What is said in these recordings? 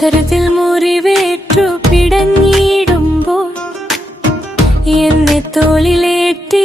കരുതിൽ മുറിവേറ്റു പിടഞ്ഞിടുമ്പോൾ എന്നെ തോളിലേറ്റി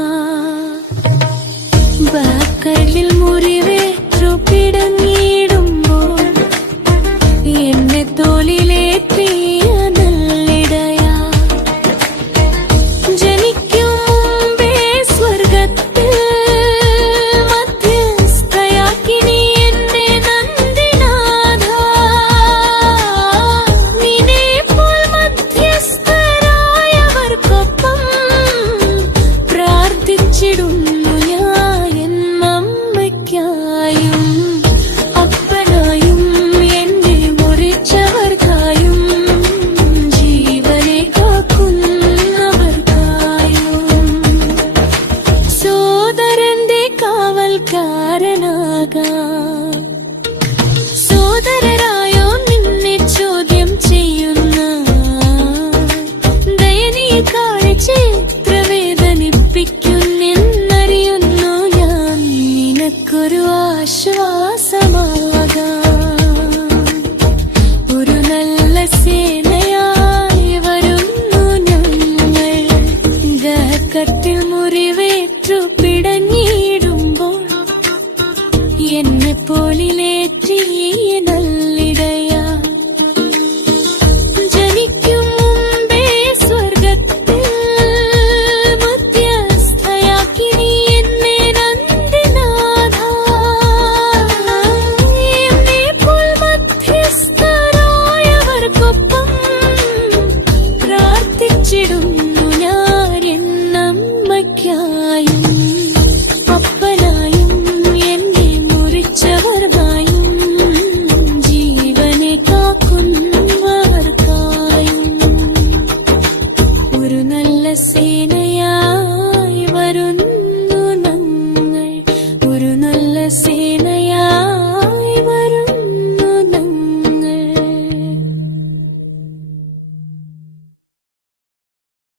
എന്നെ പോലിലേറ്റിയ നല്ലിടയിൽ